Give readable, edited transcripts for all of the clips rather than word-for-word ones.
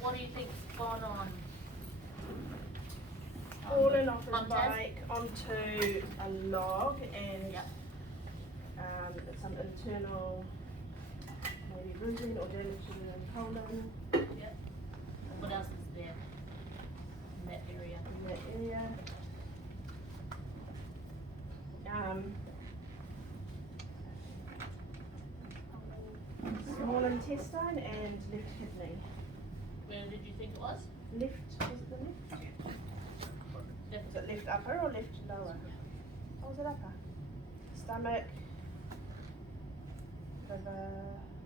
What do you think's gone on? Fallen off his Montez? bike onto a log and Yep. some internal maybe bruising or damage to the colon Yep. What else is there in that area? in that area. Small intestine and left kidney. Where did you think it was? Left, was it the left? Is it left upper or left lower? Oh, was it upper? Stomach, liver,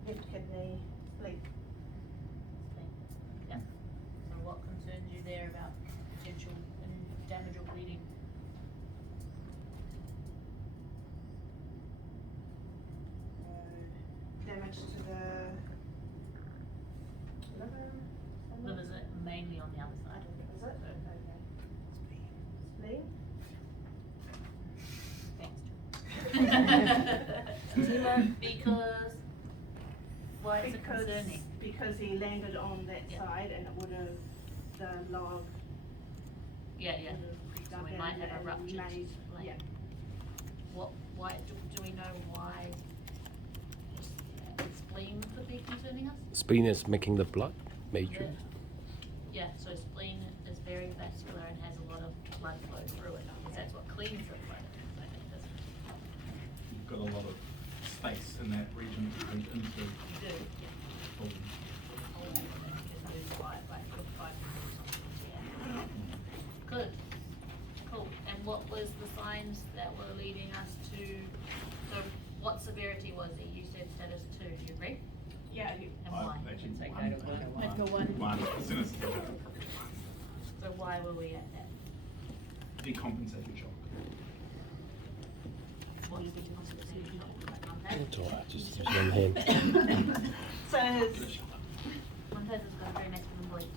left kidney, spleen. Yeah. So what concerns you there about potential damage or bleeding? Damage to the liver. Liver's mainly on the other side. Is it? Okay. Spleen. Thanks. Because why is it concerning? Because he landed on that Yeah. side and it would have, the log Yeah, would yeah. have So dug we in might have a and ruptured made, spleen. yeah. Why, do we know why the spleen could be concerning us? Spleen is making the blood matrix. Yeah, so spleen is very vascular and has a lot of blood flow through it, because that's what cleans the blood. I think that's You've got a lot of space in that region to feed into what you do. all Good, cool. And what was the signs that were leading us to, so what severity was it? You said status 2, do you agree? Yeah, And why? actually Say one. go to one. One. Go one. One, as soon as So why were we at that? decompensated shock. What is it? It's alright, just use one hand. so his, Montez has got a very masculine voice.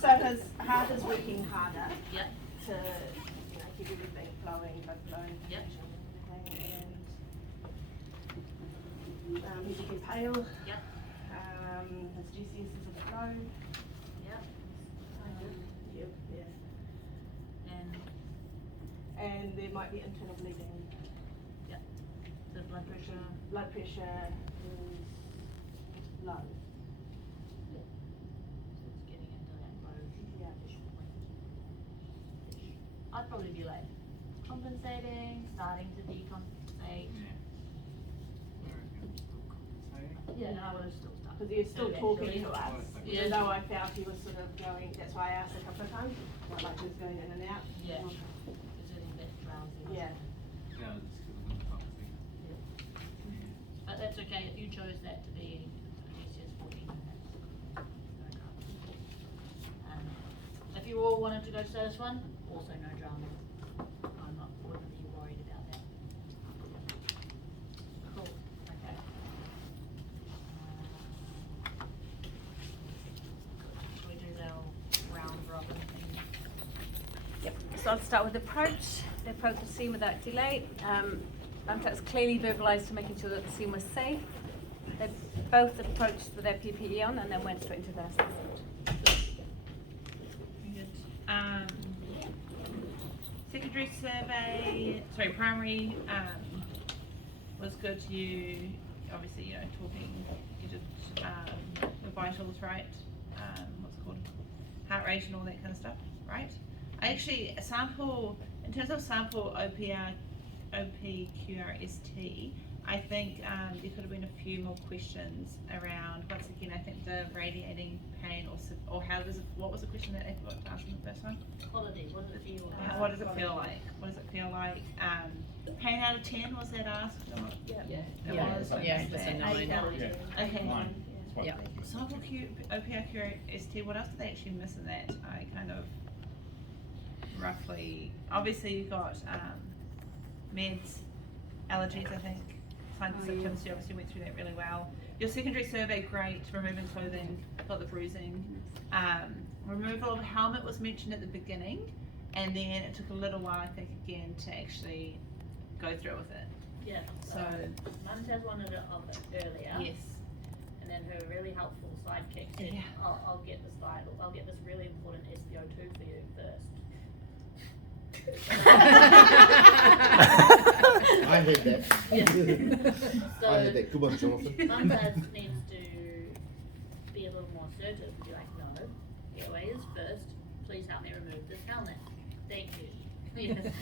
so his heart is working harder Yep, to, keep everything flowing, blood flowing, Yep. and everything, and he's looking pale. yep, His GCS is a bit low. yep. Yep, yeah. And, And there might be internal bleeding. yep, the blood pressure. Blood pressure is low. So it's getting into that low. Yeah. I'd probably be like compensating, starting to decompensate. Yeah, no, I would have still started. Because he was still talking to us, Yeah. even though I felt he was sort of going, that's why I asked a couple of times, what, like he was going in and out. Yeah. It's a bit drowsy. Yeah. Yeah, just because of the toxicity. But that's okay, if you chose that to be GCS 14, that's no drama. If you all wanted to go status 1, also no drama. I'm not really worried about that. Cool, okay. Should we do the round robin thing? Yep, so I'll start with approach. The approach was seen without delay. Lantex clearly verbalised to making sure that the scene was safe. They both approached with their PPE on and then went straight into their assessment. Good. Secondary survey, sorry, primary was good. You obviously, talking, you did your vitals, right? What's it called? Heart rate and all that kind of stuff, right? I actually, in terms of sample OPQRST, I think there could have been a few more questions around, once again, I think the radiating pain or how does it, what was the question that I forgot to ask in the first one? Quality, what does it feel like? What does it feel like? What does it feel like? Pain out of 10, was that asked? Yeah. It Yeah, was. yeah, it's a 9. Yeah. Okay. One. That's what Yeah. I think. Sample OPQRST, what else did they actually miss in that? I kind of roughly, obviously you've got meds, allergies, I think, signs and symptoms, you obviously went through that really well. Your secondary survey, great, removing clothing, got the bruising. Removal of helmet was mentioned at the beginning, and then it took a little while, I think, again, to actually go through with it. Yeah. So, Mums has wanted it of it earlier. yes. And then her really helpful sidekick said, Yeah. I'll get this vital, I'll get this really important SPO2 for you first. I heard that. Yeah. I heard that. Good one, Jonathan. Mumtaz needs to be a little more assertive, be like, no, airway is first, please help me remove this helmet. Thank you. Yes.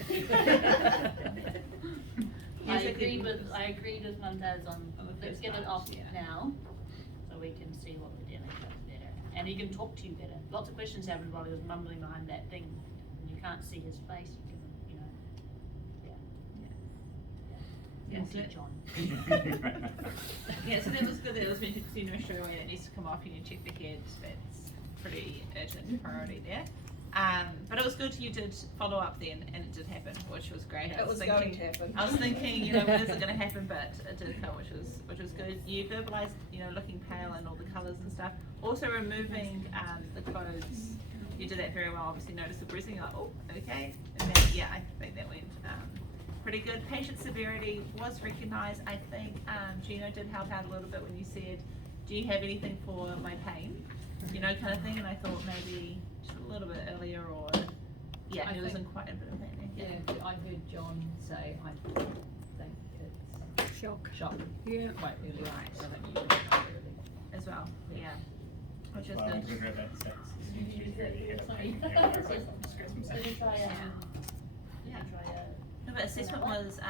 I Yes, I agreed did. with Mumtaz on, On the let's first get it part, off yeah. now, so we can see what we're dealing with better. And he can talk to you better. Lots of questions happen while he was mumbling behind that thing, and you can't see his face, you can, Yeah, Thank so you, that- John. Yeah, so that was good. That was mentioned because straight away that needs to come off and you check the head. That's pretty urgent priority there. But it was good you did follow up then, and it did happen, which was great. I It was thinking, going to happen. I was thinking, when is it going to happen? But it did come, which was good. You verbalised, looking pale and all the colours and stuff. Also removing the clothes. You did that very well. Obviously, noticed the bruising. Like, oh, okay. And then, yeah, I think that went pretty good. Patient severity was recognised. I think Gino did help out a little bit when you said, "Do you have anything for my pain?" Kind of thing. And I thought maybe just a little bit earlier, or yeah, I he was in think- quite a bit of pain. Yeah, I heard John say, I think it's Shock. shock Yeah. quite early on, Right. so that you did it early. As well. Yeah. Which is Well, I good. did read that sex. Did you use that? Sorry. Yeah, I was like, just get some Did sex. you try Yeah. No, but assessment that one? was,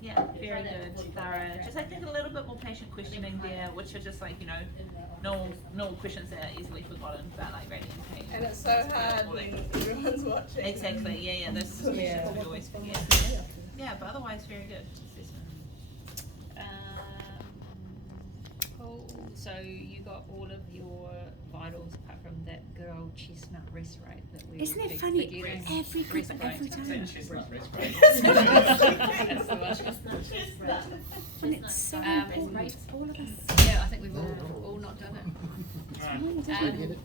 Yeah, very try that good, before you go thorough. back. Just I think a little bit more patient questioning there, which are just like, normal questions that are easily forgotten about like radiant pain. And it's so hard when everyone's watching. Exactly, yeah, those Yeah. questions we always forget. Yeah, but otherwise very good assessment. Cool, so you got all of your vitals apart from that good old chestnut rest rate that we Isn't were it funny? forgetting. Every Rest group, rate. every time. Chestnut race race. That's the one. And it's so important. All of us. Yeah, I think we've all not done it.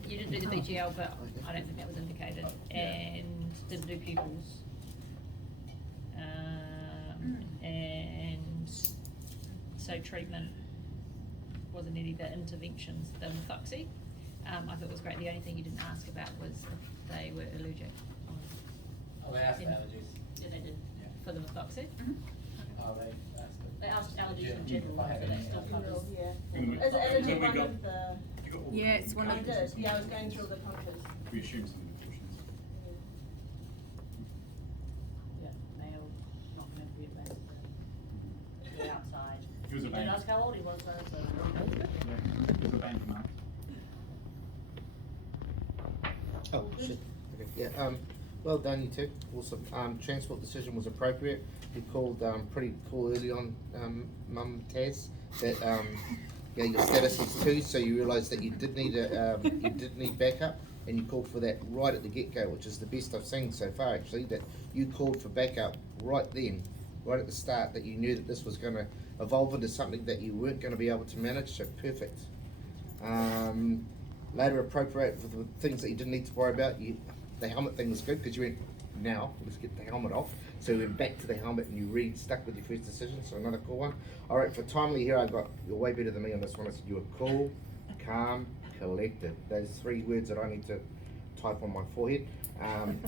You didn't do the BGL, but I don't think that was indicated, and didn't do pupils. And so treatment wasn't any of the interventions, the methoxy. I thought it was great. The only thing you didn't ask about was if they were allergic. Oh, they asked Yeah. allergies. Yeah, they did. Yeah. For the methoxy. Oh, they asked. They asked allergies in Yeah. general, so that still covers. Yeah. And we- Is allergy until we one got- of the? you got all Yeah, the it's one of I conditions. did. Yeah, I was going through all the contours. We assumed some conditions. Yeah, male, not meant to be available. They're outside. He was a You bank. did ask how old he was though, so. Yeah, he was a bank mark. Oh, shit. Okay. Yeah, well done, you two. Awesome. Transport decision was appropriate. You called pretty cool early on, Mum Taz, that yeah, your status is 2, so you realised that you did need backup, and you called for that right at the get-go, which is the best I've seen so far actually, that you called for backup right then, right at the start, that you knew that this was going to evolve into something that you weren't going to be able to manage, so perfect. Later appropriate for the things that you didn't need to worry about. The helmet thing was good because you went, now let's get the helmet off. So you went back to the helmet and you stuck with your first decision, so another cool one. Alright, for timely here, you're way better than me on this one. I said you were cool, calm, collected. Those 3 words that I need to type on my forehead.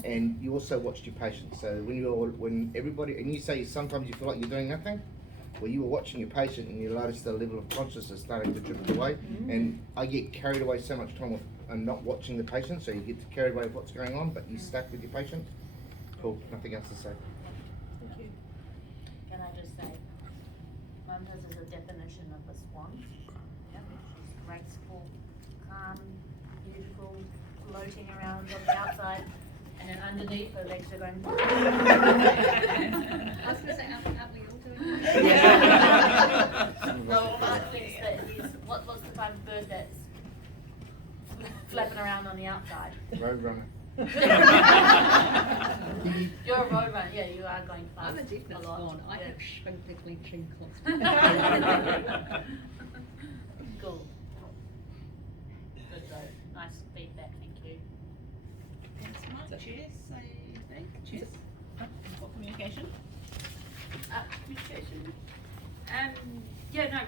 And you also watched your patient. So when everybody, and you say sometimes you feel like you're doing nothing, well, you were watching your patient and you noticed the level of consciousness starting to drift away. And I get carried away so much time with not watching the patient, so you get carried away with what's going on, but you stuck with your patient. Cool, nothing else to say. Thank you. Can I just say, Mumtaz is a definition of a swan. Yep. She's graceful, calm, beautiful, floating around on the outside, and then underneath her legs are going. I was gonna say, aren't we all doing that? Well, what's the type of bird that's flapping around on the outside? Roadrunner. You're a road runner, yeah, you are going fast. I'm a definite lot. swan. I Yeah. have schwinkly twinkles. Cool. Good though, nice feedback, thank you. Thanks so much. Cheers, I think. Cheers. What communication? Communication.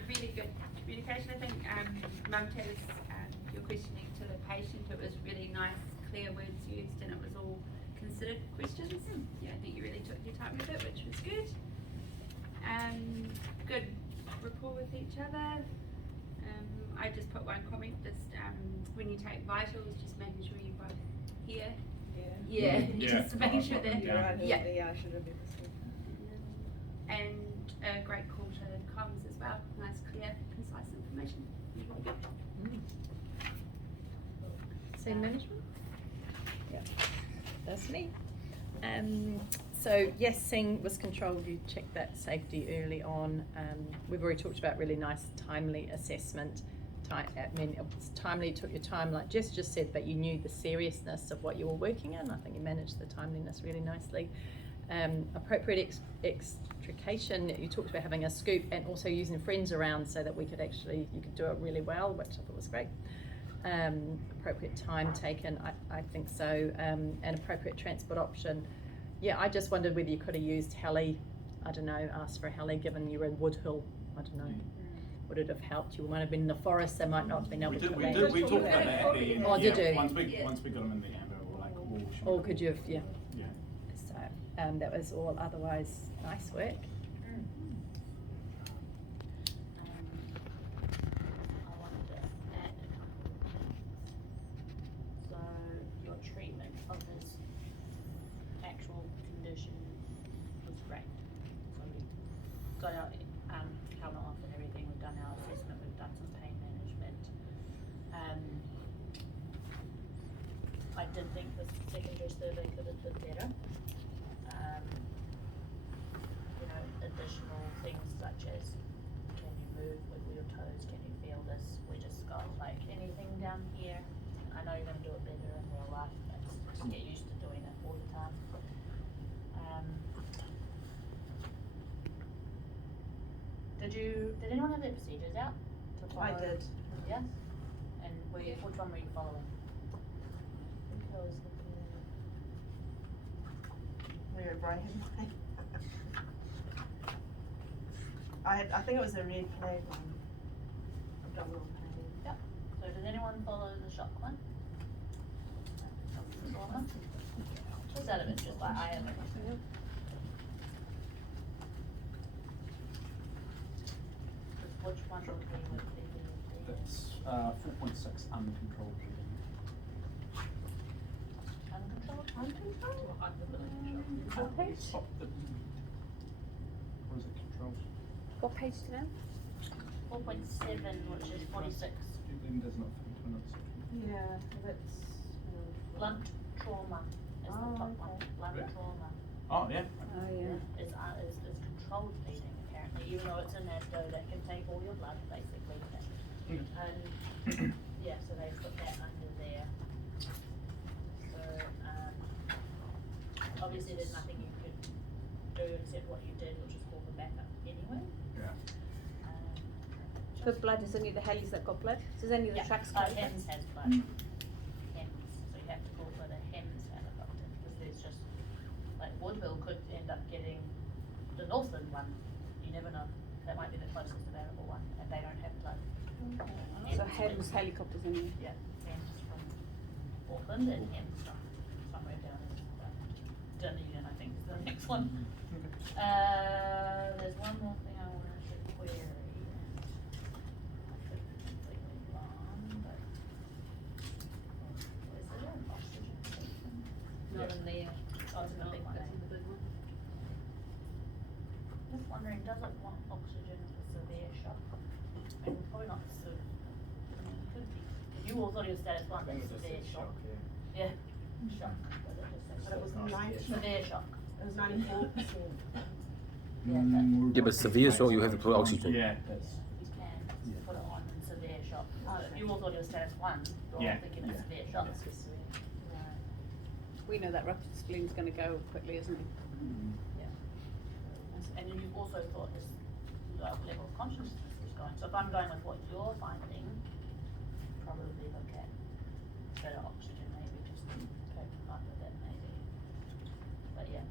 really good communication. I think Mumtaz, your questioning to the patient, it was really nice, clear words used, and it was all considered questions. Yeah, I think you really took your time with it, which was good. Good rapport with each other. I just put one comment, just when you take vitals, just making sure you both hear. Yeah. Just making sure that. Yeah, Yeah. I should have been listening. And a great call to comms as well. Nice, clear, concise information. Scene management? Yeah, that's me. So yes, scene was controlled, you checked that safety early on. We've already talked about really nice timely assessment. I mean, it was timely, took your time like Jess just said, but you knew the seriousness of what you were working in. I think you managed the timeliness really nicely. Appropriate extrication, you talked about having a scoop and also using friends around so that you could do it really well, which I thought was great. Appropriate time taken, I think so, and appropriate transport option. Yeah, I just wondered whether you could have used heli, I don't know, asked for a heli given you were in Woodhill, I don't know. Would it have helped? You might have been in the forest, they might not have been able to land. We talked about that at the end. Oh, did you? Once we got them in the end, we were like, oh, should Or we- could you have, yeah. Yeah. So, that was all otherwise nice work. I wanted to add a couple of things. So your treatment of his actual condition was great. So we got our helmet off and everything, we've done our assessment, we've done some pain management. I did think the secondary survey could have been better. You know, additional things such as can you move with your toes, can you feel this? We just got like anything down here. I know you're gonna do it better in real life, but just get used to doing it all the time. Did anyone have their procedures out to follow? I did. Yes? And which one were you following? I think I was looking at Where Brian I think it was a red flag one. Abdominal pain. Yep. So did anyone follow the shock one? Just out of interest, like I haven't. Which one would be with the? That's 4.6 uncontrolled breathing. Uncontrolled? Uncontrolled? Or hypercontrolled? What page? Stop the. What is it, controlled? What page to now? 4.7, which is 46. It does not fit into another section. Yeah, that's. Blunt trauma is the Oh, top one. okay. Blunt Yeah. trauma Oh, yeah. Oh, yeah. is controlled bleeding apparently, even though it's an abdo that can take all your blood basically. And yeah, so they put that under there. So obviously there's nothing you could do except what you did, which is call the backup anyway. Yeah. The blood is only the helis that got blood? Does any of the tracks go? HEMS has blood. HEMS, so you have to call for the HEMS helicopter, because there's just, like Woodville could end up getting the Northland one, you never know, that might be the closest available one, and they don't have blood. So HEMS helicopters anyway. Yeah, HEMS from Auckland and HEMS from somewhere down in Dunedin, I think is the next one. There's one more thing I wanted to query. I could be completely wrong, but. Is there an oxygen station? Not in there. Oh, it's in the big one. That's in the big one. Just wondering, does it want oxygen for severe shock? And probably not so, I mean, it could be. You all thought it was status one, but severe shock. Yeah, shock. But it just says But it was shock. 90. Severe shock. It was 94%. Yeah, but severe shock, you have to put oxygen. Yeah, that's. You can Yeah. put it on in severe shock. So Okay. if you all thought it was status one, you're all Yeah, thinking it's yeah. severe shock. We know that rapid splene's going to go quickly, isn't it? And then you've also thought his level of consciousness is going. So if I'm going with what you're finding, probably look at better oxygen maybe, just to cope up with it maybe. But yeah,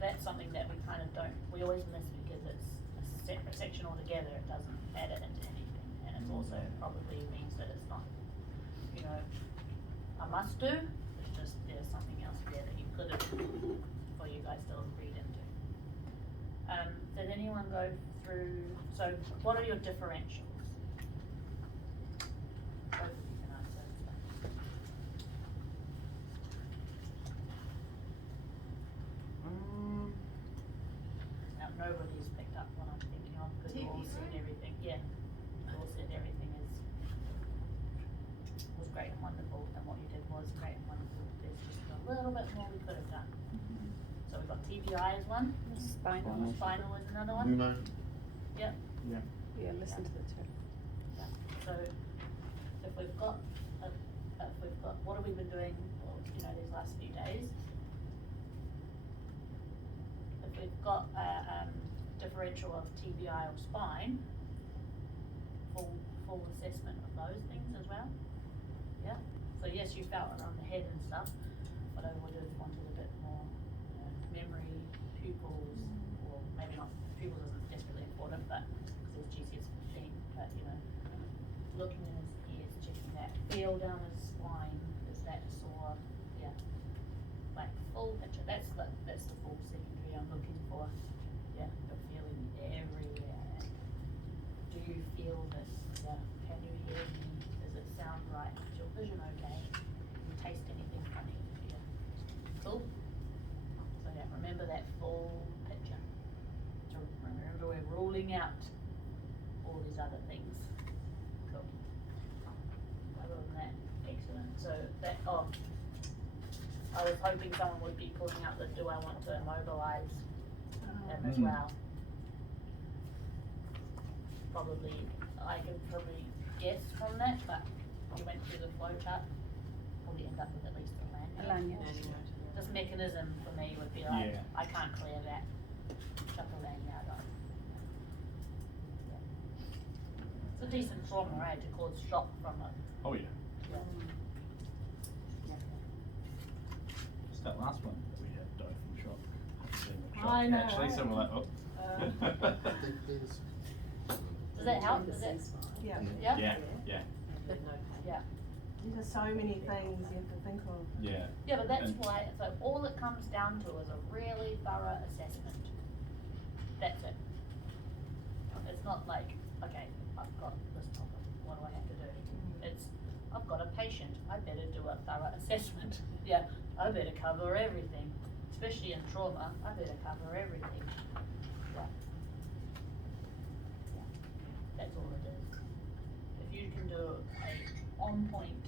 that's something that we kind of don't, we always miss because it's a separate section altogether, it doesn't add so it probably means that it's not, you know, a must do, it's just there's something else there that you could have, for you guys to read into. Did anyone go through, so what are your differentials? Both of you can answer, it's fine. Now, nobody's picked up what I'm thinking of, because you all said everything, yeah, you all said everything was great and wonderful, and what you did was great and wonderful, there's just a little bit more we could have done. So we've got TBI as one, spinal is another one. Pneumo. Yep. Yeah, listen to the two. Yeah. So if we've got, what have we been doing, well, you know, these last few days? If we've got a differential of TBI or spine, full assessment of those things as well. Yeah. So yes, you felt around the head and stuff, but I would have wanted a bit more, you know, memory, pupils, or maybe not, pupils isn't desperately important, but because it's GCS 15, but you know, looking in his ears, checking that, feel down his spine, is that sore? Yeah. Like full picture, that's the full secondary I'm looking for. Yeah, the feeling everywhere. Do you feel this? Yeah. Can you hear me? Does it sound right? Is your vision okay? Can you taste anything funny? Yeah. Cool. So yeah, remember that full picture. So remember we're ruling out all these other things. Cool. Other than that, excellent. So that, I was hoping someone would be pulling out the do I want to immobilize them as well. Probably, I could probably guess from that, but you went through the flow chart, probably end up with at least a lanyard. This mechanism for me would be like, Yeah. I can't clear that, chuck a lanyard on. Yeah. It's a decent trauma, right, to cause shock from it. Oh, yeah. Yeah. Just that last one that we had died from shock. I know, Actually, so we're like, oh. Does that help? Does it? Yeah. Yeah? Yeah, yeah, Yeah. There's so many things you have to think of. yeah. Yeah, but that's And- why, so all it comes down to is a really thorough assessment. That's it. It's not like, okay, I've got this problem, what do I have to do? It's, I've got a patient, I better do a thorough assessment. Yeah, I better cover everything, especially in trauma, I better cover everything. Yeah. Yeah. That's all it is. If you can do a on-point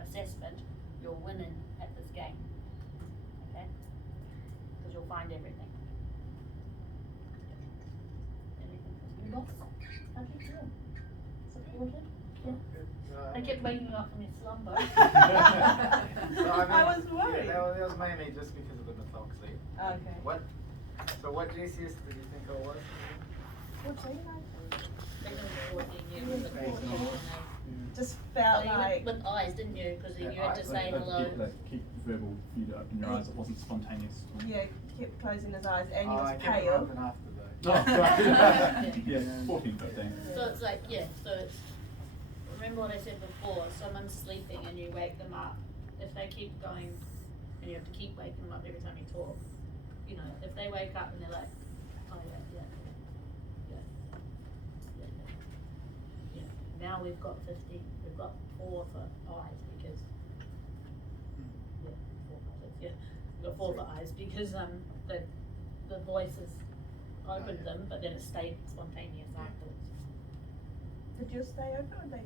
assessment, you're winning at this game, okay? Because you'll find everything. Anything from you, boss? How do you feel? Supported? Yeah. I kept waking up from your slumber. I was worried. That was mainly just because of the methoxy. Okay. So what GCS did you think it was? Just felt You like. went with eyes, didn't you? Because you had to say hello. Keep verbal for you to open your eyes, it wasn't spontaneous. Yeah, kept closing his eyes and he I was kept them pale. open after though. Oh, right. Yeah, 14, 15. So it's like, yeah, so it's, remember what I said before, someone's sleeping and you wake them up. If they keep going, and you have to keep waking them up every time you talk, you know, if they wake up and they're like, oh yeah. Now we've got 50, we've got 4 for eyes because, yeah, 4, 5, 6, yeah. We've got 4 for eyes because, the voices opened them, but then it stayed spontaneous afterwards. Did you stay open or they?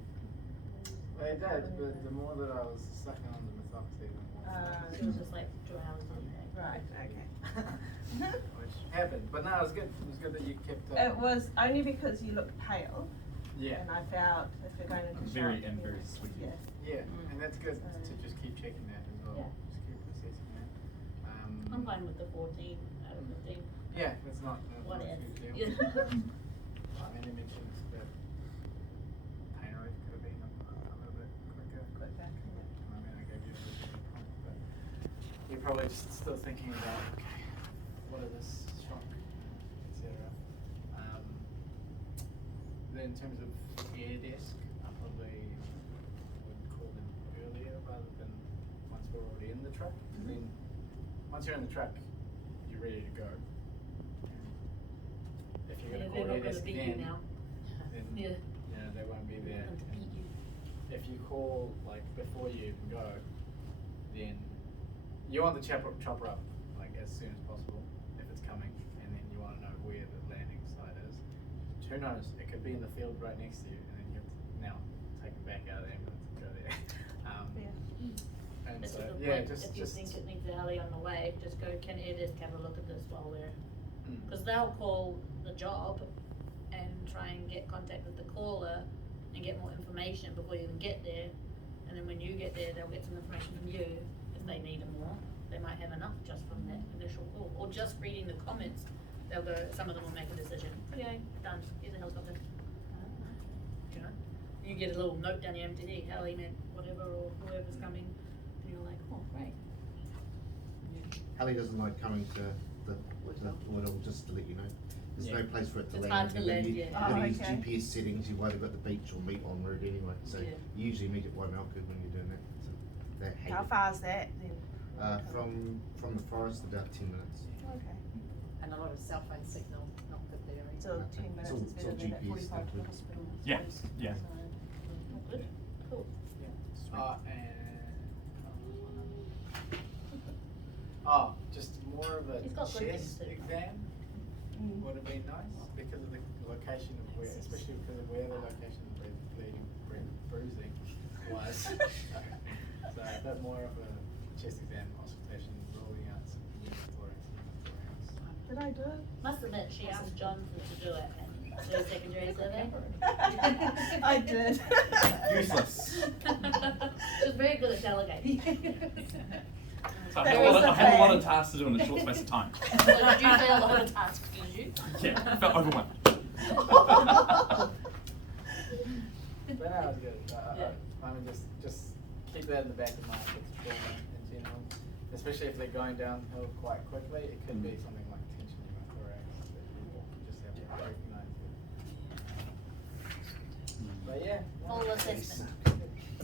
They did, but the more that I was sucking on the methoxy, the more. So it was just like 2 hours a day. Right, okay. Which happened, but no, it was good. It was good that you kept. It was only because you looked pale. Yeah. And I felt if you're going into Very shock. and very sweet. Yeah. Yeah, and that's good to just keep checking that as well. Yeah. Just keep assessing that. I'm fine with the 14 out of 15. Yeah, it's not. What not a if? huge deal. Yeah. I mean, they mentioned that pain relief could have been a little bit quicker. Quicker, yeah. I mean, I gave you a bit of a prompt, but you're probably just still thinking about, okay, what is this shock, etc. Then in terms of air desk, probably would call them earlier rather than once we're already in the truck. I mean, once you're in the truck, you're ready to go. If you're going to call EDIS again, then Yeah. they won't be there. Them to beat you. If you call like before you even go, then you want the chopper up like as soon as possible if it's coming, and then you want to know where the landing site is. Who knows? It could be in the field right next to you, and then you have to now take them back out of the ambulance and go there. And This so is the yeah, point. just If you think it needs a heli on the way, just go, can EDIS have a look at this while we're, because they'll call the job and try and get contact with the caller and get more information before you even get there. And then when you get there, they'll get some information from you if they need more. They might have enough just from that initial call, or just reading the comments. They'll go, some of them will make a decision. Okay, done. Here's a helicopter. You know, you get a little note down your MTD, heli meant whatever, or whoever's coming, and you're like, oh, great. Hallie doesn't like coming to the Woodall, just to let you know. There's no place for it to It's land. hard to and then land, you, yeah. You've got to Oh, use okay. GPS settings, you've either got the beach or meet en route anyway, so Yeah. you usually meet at Waimelka when you're doing that. So they hate How it. far is that then? From the forest, about 10 minutes. Okay. And a lot of cell phone signal, not good there either. So 10 minutes all- is it's all better than that GPS 45 to the stuff. hospital. Yeah, yeah. Good, cool. Just more of a He's got good chest things to do. exam would have been nice because of the location of where, especially because of where the location of the bleeding, bruising was. So a bit more of a chest exam, auscultation, ruling out some pneumothorax. Did I do it? Must admit, she asked Jonathan to do it and do a secondary survey. I did. Useless. She was very good at delegating. So I That had, a lot was of, I the had a lot plan. of tasks to do in a short space of time. So did you fail all the tasks, did you? Yeah, I felt overwhelmed. But no, it was good. I mean, just keep that in the back of mind with trauma in general, especially if they're going downhill quite quickly. It could be something like tension pneumothorax that you just have to recognize it. But yeah. Full assessment.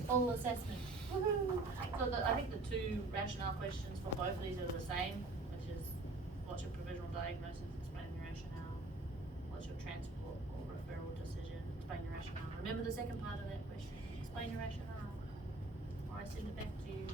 Full assessment. Woohoo! So I think the two rationale questions for both of these are the same, which is what's your provisional diagnosis, explain your rationale. What's your transport or referral decision, explain your rationale. Remember the second part of that question, explain your rationale. Or I send it back to you.